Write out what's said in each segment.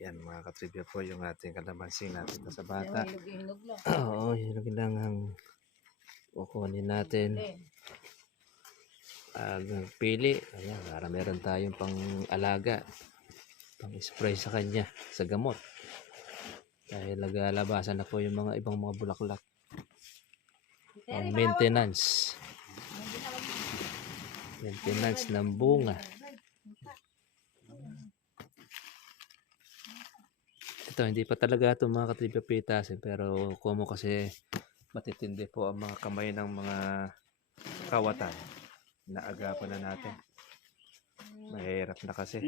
Yan mga katribya po yung ating kalamansi natin sa bata. Hinog-hinog lang. Oo, hinog lang ang kukunin natin. Pili. Ayan, para meron tayong pang alaga. Pang spray sa kanya, sa gamot. Dahil naglalabasan na po yung mga ibang mga bulaklak. Pang maintenance. Maintenance ng bunga. Ito, hindi pa talaga ito mga katribya pitasin, pero kumo kasi matitindi po ang mga kamay ng mga kawatan. Naagapan na natin. Mahirap na kasi.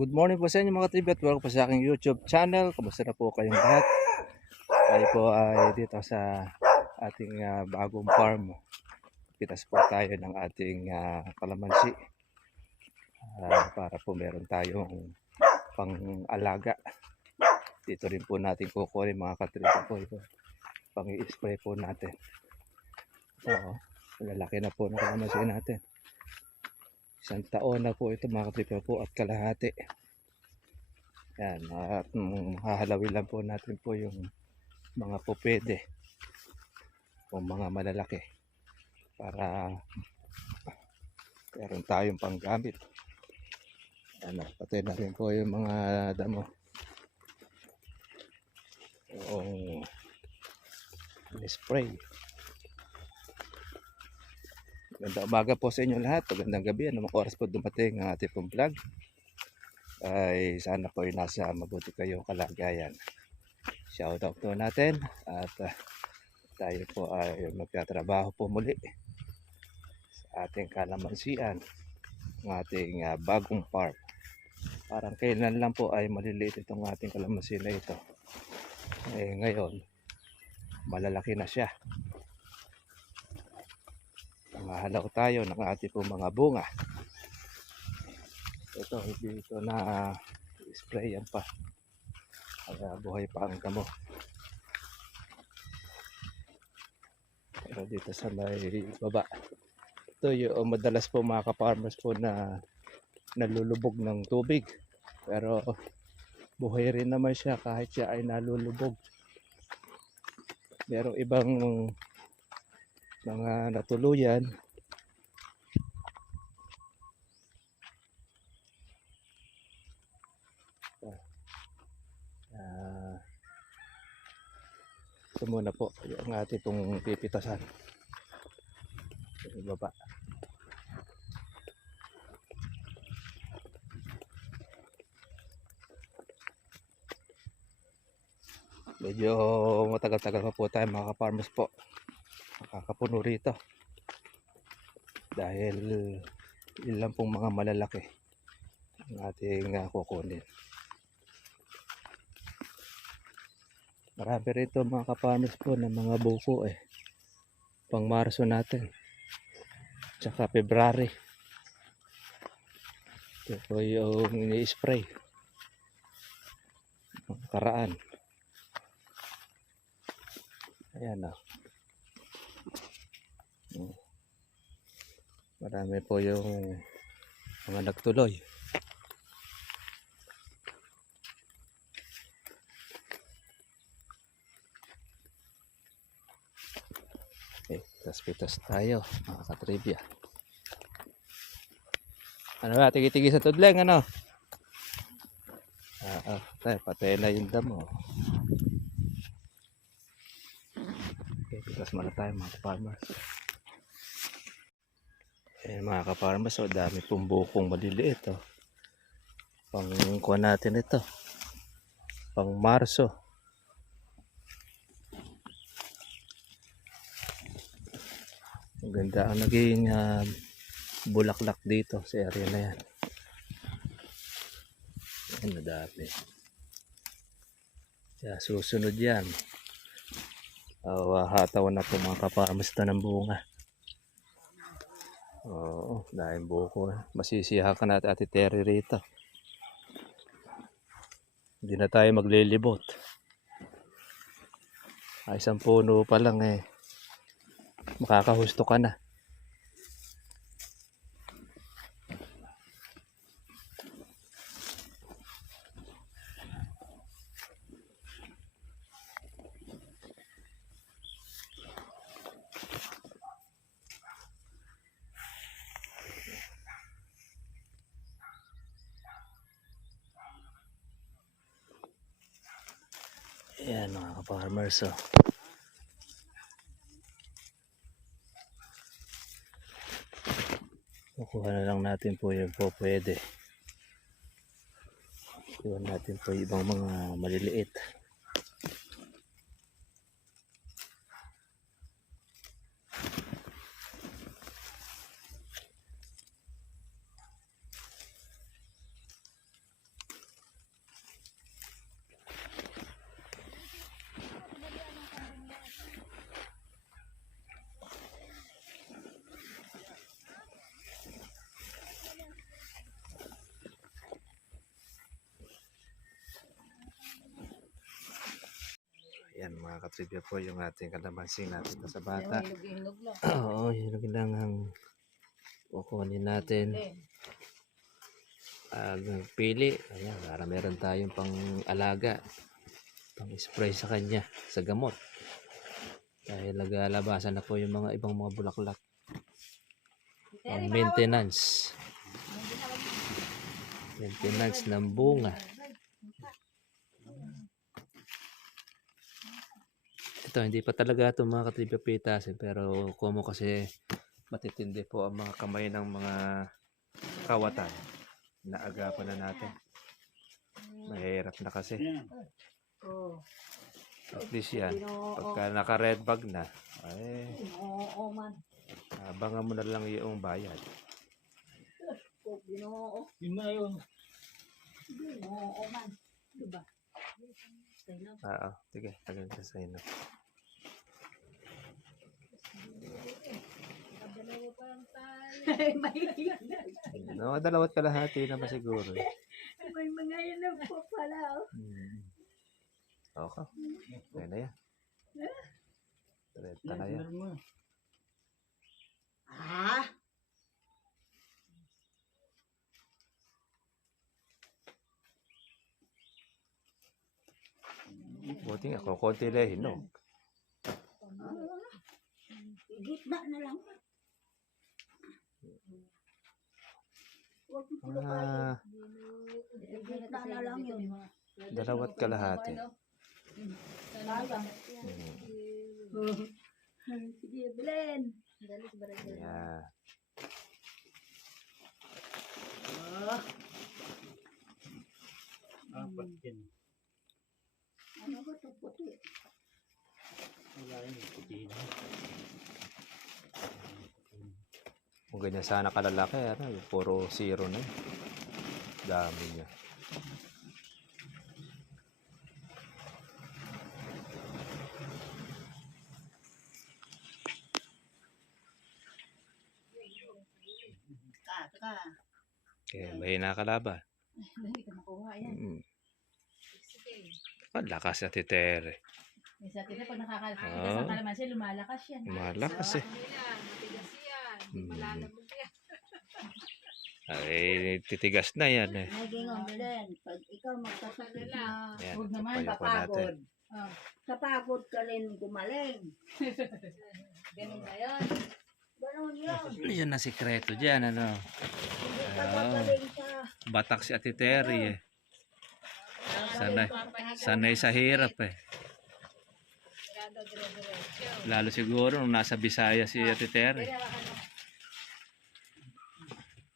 Good morning po sa inyo mga katribya at welcome po sa aking YouTube channel. Kamusta na po kayong lahat? Tayo po ay dito sa ating bagong farm. Pitas po tayo ng ating kalamansi para po meron tayong pang-alaga. Dito rin po natin kukunin mga katribya po ito. Pang-i-spray po natin. So, lalaki na po ng kalamansi natin. 1 taon na po ito mga katribya po at kalahati. Yan, at hahalawin lang po natin po yung mga pupwede o mga malalaki para meron tayong panggamit. Ano, pati na rin po yung mga damo o spray. Magandang umaga po sa inyo lahat. Magandang gabi. Anong oras po dumating ang ating pong vlog, ay sana po ay nasa mabuti kayong kalagayan. Shoutout po natin at tayo po ay magtatrabaho po muli sa ating kalamansian, ng ating bagong farm. Parang kailan lang po ay maliliit itong ating kalamansi na ito. Ngayon malalaki na siya. Nangahalaw tayo ng ating po mga bunga. Ito, hindi ito na sprayan pa. Kaya buhay pa ang damo. Pero dito sa may baba, ito yung madalas po mga ka-farmers po na nalulubog ng tubig. Pero buhay rin naman siya kahit siya ay nalulubog. Merong ibang mga natuluyan ito muna po yung ating pong pipitasan sa baba. Medyo matagal-tagal pa po tayo mga ka-farmers po makakapuno rito dahil ilan pong mga malalaki ang ating kukunin. Marami rito mga ka-farmers po ng mga buko pang Marso natin tsaka February. Ito po yung ini-spray karaan. Ayan o. Marami po yung mga nagtuloy. Pitas tayo mga katribya. Ano ba, tigi-tigi sa tudleng ano? Tayo, patay na yung damo. Okay, pitas muna tayo mga ka-farmers. Mga ka-farmers, so dami pong bukong maliliit. Pang kuha natin ito. Pang Marso. Maganda ang naging bulaklak dito sa area na yan. Ayan, madami. Kaya susunod yan. Hatawan na po mga ka-farmers na ng bunga. Oo, dahil buko. Masisiyahan ka natin Ate Terry rito. Hindi na tayo maglilibot. Ay, isang puno pa lang eh. Makakahusto ka na. Ayan mga ka-farmers. Oh. Kukuha na lang natin po yung po pwede. Iwan natin po yung ibang mga maliliit. Ayan mga katribya po yung ating kalamansi natin sa bata. Oo, yun lang ang kukunin natin. Pili. Ayan, para meron tayong pang alaga. Pang spray sa kanya, sa gamot. Dahil naglalabasan na po yung mga ibang mga bulaklak. Pang maintenance. Maintenance ng bunga. Ito, hindi pa talaga ito mga katribya pitasin, pero kumo kasi matitindi po ang mga kamay ng mga kawatan. Naagapan na natin. Mahirap na kasi. At least yan, pagka naka-red bag na, ay, abangan mo na lang yung bayad. Oo, sige, tagal ka sa inyo. No, dalawat kalahati naman siguro. May mga yan na po pala. Okay. Kaya na yan. Renta na yan. Buti nga, kung konti lang hinog. Gitna na lang. Gitna na lang yun. Dalawat kalahati. Sige, Belen. Yeah. Apat yan. Ano ba ito puti? Wala yun, puti na. Kung ganyan sana kalalaki, ano, puro zero na yun. Dami niya. Kaka. Kaya mahina kalaban. Hindi ka makuha yan. Ang lakas na titere. Isa kita pag nakakalitas ang kalamansi, lumalakas yan. Malakas eh. Matigas yan. Malalabog yan. Ay, titigas na yan eh. Naging ang Belen, pag ikaw magkasakit na, Yan, huwag naman papayuko papagod. Oh. Kapagod ka rin gumaling. Ganun ba yun? Ganun yun. Yun ang sikreto dyan, ano. Hindi ka magaling sa... Batak si Ate Terry eh. Sanay sa hirap eh. Sigado dire-diretso. Lalo siguro nung nasa Bisaya si Ate Terry.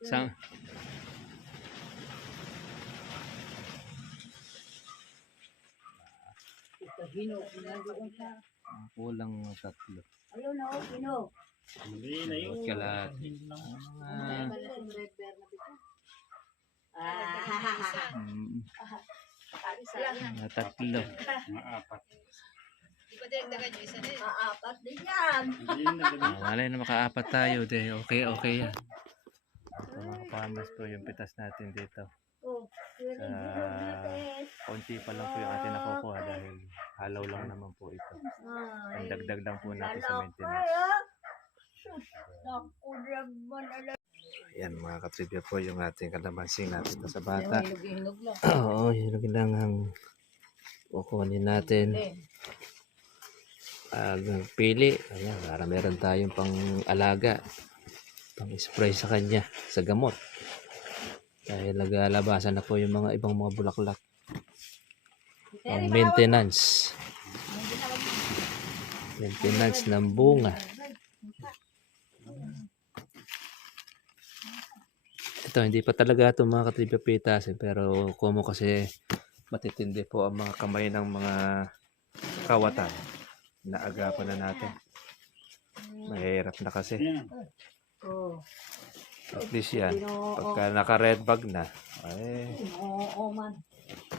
Sang Hinog, nandoon sa... kulang tatlo. Ayun o, hinog. Hindi na yun. Kalat. Ah, Tatlo. Maapat. Di ba dinagdagan nyo isa din? Apat din yan. Hindi yun nagdagan. Malay na makaapat tayo. Okay yan. So, mga farmers po yung pitas natin dito. Oh, pwede bilog natin. Konti pa lang po yung ating nakukuha dahil halaw lang naman po ito. Ang dagdag lang po natin sa maintenance. Naku naman alam. Ayan mga katribya po yung ating kalamansi natin sa bata. Hinog lang. Oo, yun lang ang kukunin natin. Pili. Ayan, para meron tayong pang alaga. Pang spray sa kanya, sa gamot. Dahil naglalabasan na po yung mga ibang mga bulaklak. Ang maintenance. Maintenance ng bunga. Ito, hindi pa talaga ito mga katribya pitasin. Pero kumo kasi matitindi po ang mga kamay ng mga kawatan. Naagapan na natin. Mahirap na kasi. Ayan. Oh, At least yan. Pagka naka-red bag na, ay, oo man.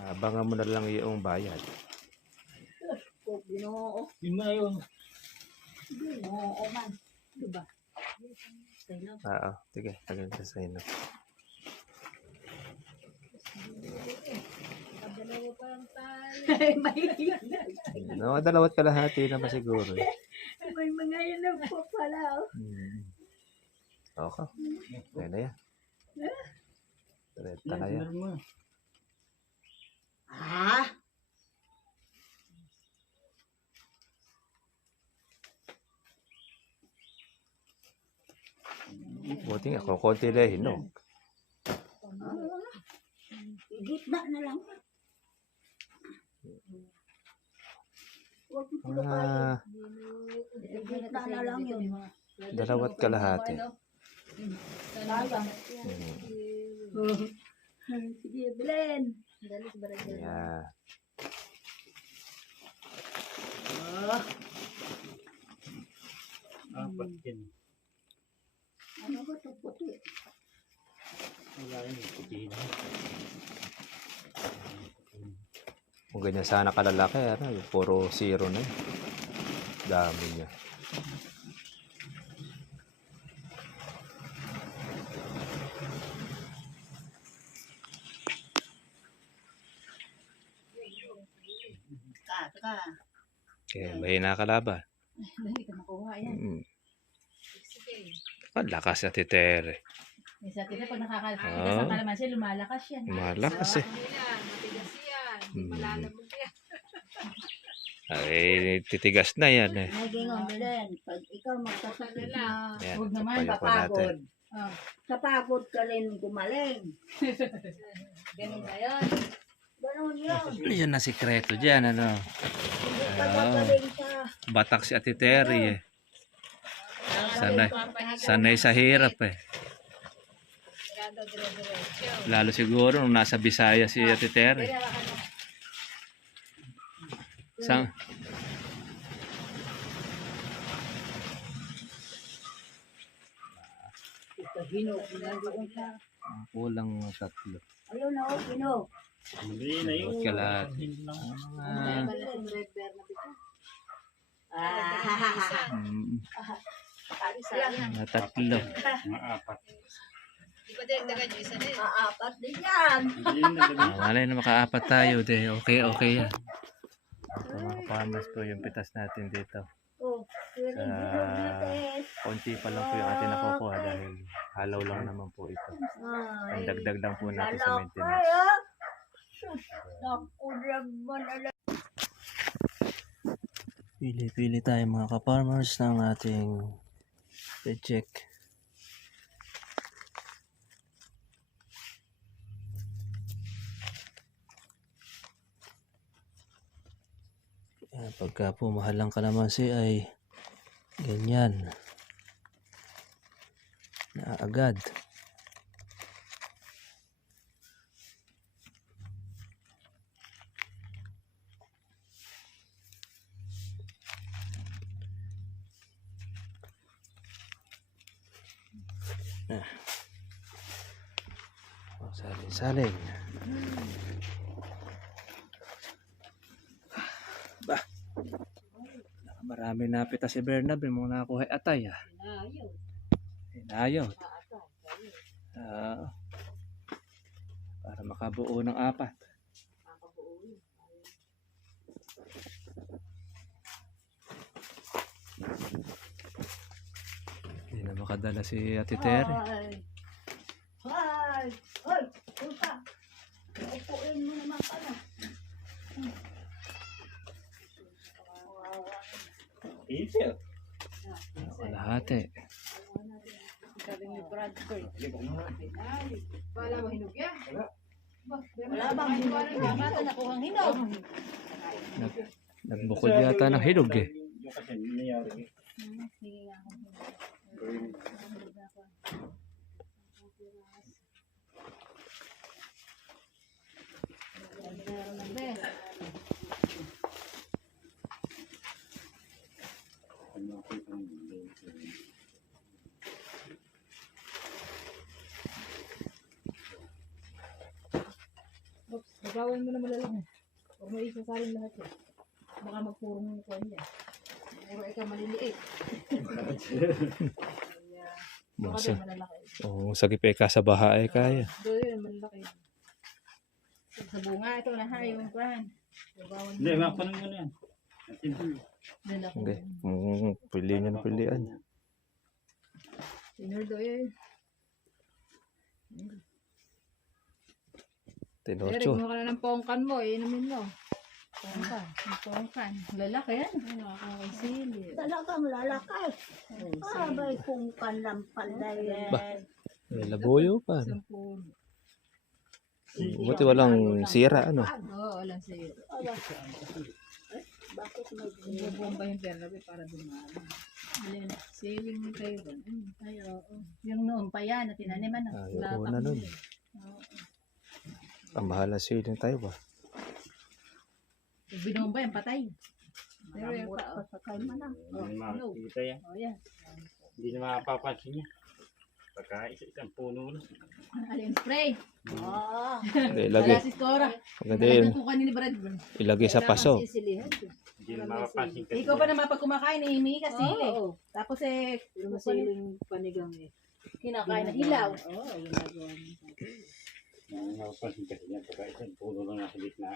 abangan mo na lang yung bayad. Oh, Ginoo. Yun na yun. Ginoo man. Diba? Oo, sige, tagal ka sa inyo. Dalawa pa lang tayo. No, dalawat kalahati naman siguro. May mga yan po pala. Okay. Kaya na yan. Red Yan, kaya. meron mo. Ah? Buti nga, kukunti lang hinog. Gitna na lang. Huwag mo pula kayo. Ah, Gitna na lang yun. dalawat kalahati. Sayang. Sige, Belen. Yan. Apat yan. Ano ba ito puti? Wala yun, puti na. Kung ganyan sana kalalaki, ano, yung puro zero na yun. Dami niya. Ka. Kaya mahina kalaban. Hindi ka makuha yan. Sige. Ang lakas na titere. Isa tita pag nakakalipas Oo. ang kalamansi, lumalakas yan. Malakas eh. Ano yan? Matigas yan. Hmm. Malalabog yan. Ay, titigas na yan eh. Naging ang Belen. Pag ikaw magkasakit na, Yan, Huwag naman, tapayo ko natin. Oh. kapagod ka rin gumaling. Ganun ba yun? Ganun yun. Yun na sikreto dyan, ano. Hindi ka magaling sa... Batak si Ate Terry eh. Sanay sa hirap eh. Sigurado dire-diretso. Lalo siguro nung nasa Bisaya si Ate Terry. Sang Hinog. Nandoon sa... kulang tatlo. Ayun na, hinog. Hindi na yun. Kalat. Hindi lang. Ah, na tatlo. Mga apat. Di ba dinagdagan nyo isa din? Apat din yan. Hindi yun nagdagan. Malay na makaapat tayo. Okay yan. So, mga farmers po yung pitas natin dito. Oh, pwede bilog natin. Konti pa lang po yung ating nakukuha dahil halaw lang naman po ito. Ang dagdag lang po natin sa maintenance. Naku naman alam. Pili-pili tayo mga ka-farmers ng ating reject. Pagka po mahal ang kalamansi ay ganyan. Naagad. Saling-saling. Bah. Marami napita si Bernabe, mga nakakuha atay ah. Ayaw. Inayaw. Kaatay. Para makabuo ng 4. Kakabuuin. Hindi na makadala si Ate Terry. Ay. Ay. Ay. Puta. Upuin mo naman ka na. Isip. Kalahati. Sabi ni Bradford. Ay, Wala mo hinog yan? Wala bang hinog? Bata nakuhang hinog. Nagbukod yata ng hinog eh. yung kasi nangyayari. Sige nga. Gagawin mo na malalaki. Huwag mo isasalin lahat yan. Baka magpurong kuha niya. Puro ikaw maliliit. Baka Masa. din malalaki. Oo, sagip ka sa baha ay kaya. Doon yun, malalaki. Sa bunga, ito na ha, yung kuhan. Gagawin Hindi, makapanin mo na yan. Natin. lalaki. Okay. Pili niya na pilian. Sinurdo yun. Eric, Tinocho. mo ka na ng pongkan mo, inumin mo. Pongkan. Yung pongkan. Lalaki yan. Ay, nakakasili. Talagang lalakay. Abay kung kanang pala yan. May labuyo pa. Sampun. Buti walang sira ano. Oo, alam sa'yo. Bakit may Bubomba yung pera para dumami. Alin, sailing kayo ba? Ay, oo. Yung noon pa yan, na tinaniman. Ayaw ko na nun. Ang mahala siling tayo ba? Binomba yan, patay. Pero yung maramot pa, pa sa kay manang. Hindi makikita yan. oh yan. Hindi na makapapansin niya. Pagka isang puno na. Alin, spray. Ah, Ilagay. Wala si Cora. Maganda yun. Talagang kuka ni Brad. Ilagay sa paso. Sisilihan. Hindi na makapansin kasi. Ikaw pa naman pag kumakain, hihingi ka sili. Oo. Tapos eh, Pero masiling panigang eh. kinakain ng hilaw. Oo, ginagawa mo. Hindi na makapansin kasi niya. Pagka isang puno lang nasa gitna.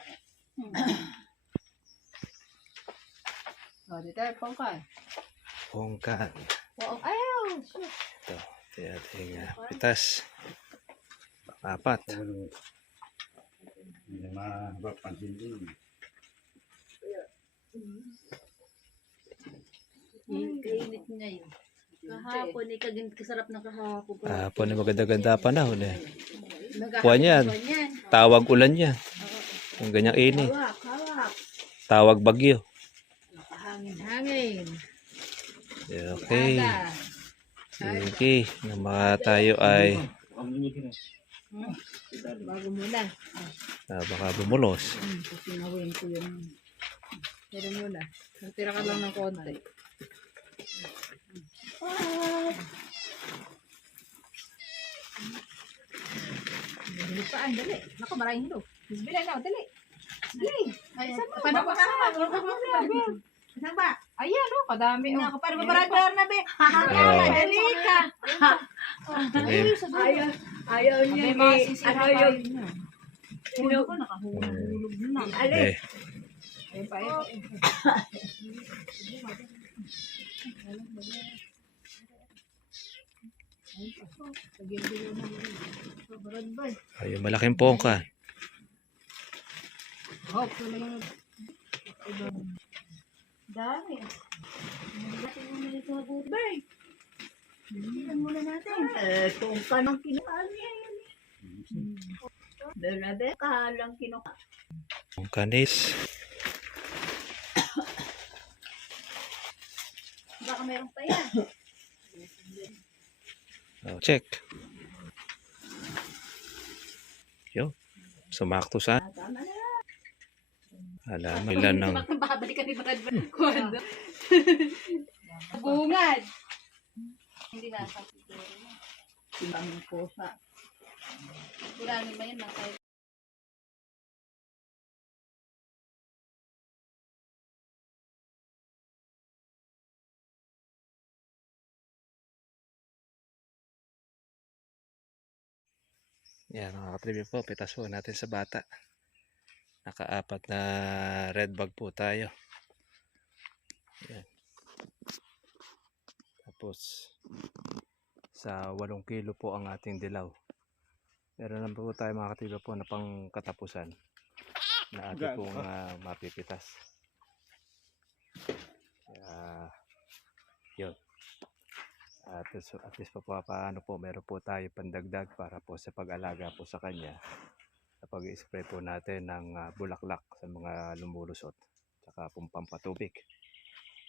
O, dito, pongkan. Pongkan. Oo, ayaw. Ito. Ito ating pitas. 4. Puno. Hindi na makapansin din. Kainit ngayon. Kahapon, kasarap na kahapon. Po na maganda-ganda panahon eh. Nagkakaroon Kuha niyan. yan. Tawag ulan yan. Ang ganyang ini. hawak, hawak. Tawag bagyo. Hangin-hangin. Okay. Sige. Na mga tayo ay Bago muna. baka bumulos. Pinawin ko yun. Pero muna. Tira ka lang ng konti. Dali pa, ay, dali. Naku, maraming hilo. Bisbilay na, dali. Dali. Ay, saan ba? Paano Baka ba? saan? Saan ba? Ayan, oh, kadami. Oh. Ako, para mabaradar na, be. Dali ka. Okay. Ayaw niya May ni, mga sisira ano pa yung, rin yun. Puno ko, nakahulog na. Okay. Ayun pa, ayun pa. Ayun, malaking pongkan. Oh, tuloy yung dami. Dati mo na ito mag-ubay. Bilisan muna natin. Kung kanang kinuha niya yun. Bernabé, kahalang kinuha. Pongkanis. Baka meron pa yan. Check. Yo. Sumakto sa. Tama na. Alam mo ilan ng Babalik ka ni Brad. Kuwando. bungad. Hindi na sa Ibang pusa. Kurangin ba yun? Nasa Yan mga katribe po, pitas po natin sa bata. Nakaapat na red bag po tayo. Yan. Tapos sa 8 kilo po ang ating dilaw. Meron lang po tayo mga katribe po na pang katapusan na ating pong mapipitas. Yun. At least pa po paano po meron po tayo pandagdag para po sa pag-alaga po sa kanya. Sa pag-spray po natin ng bulaklak sa mga lumulusot. Tsaka pong pampatubig.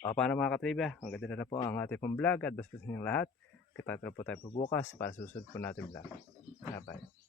O paano mga katribe? Ang ganda na po ang ating pong vlog at basta sa inyong lahat. Kita po tayo po bukas para susunod po natin vlog. Bye bye.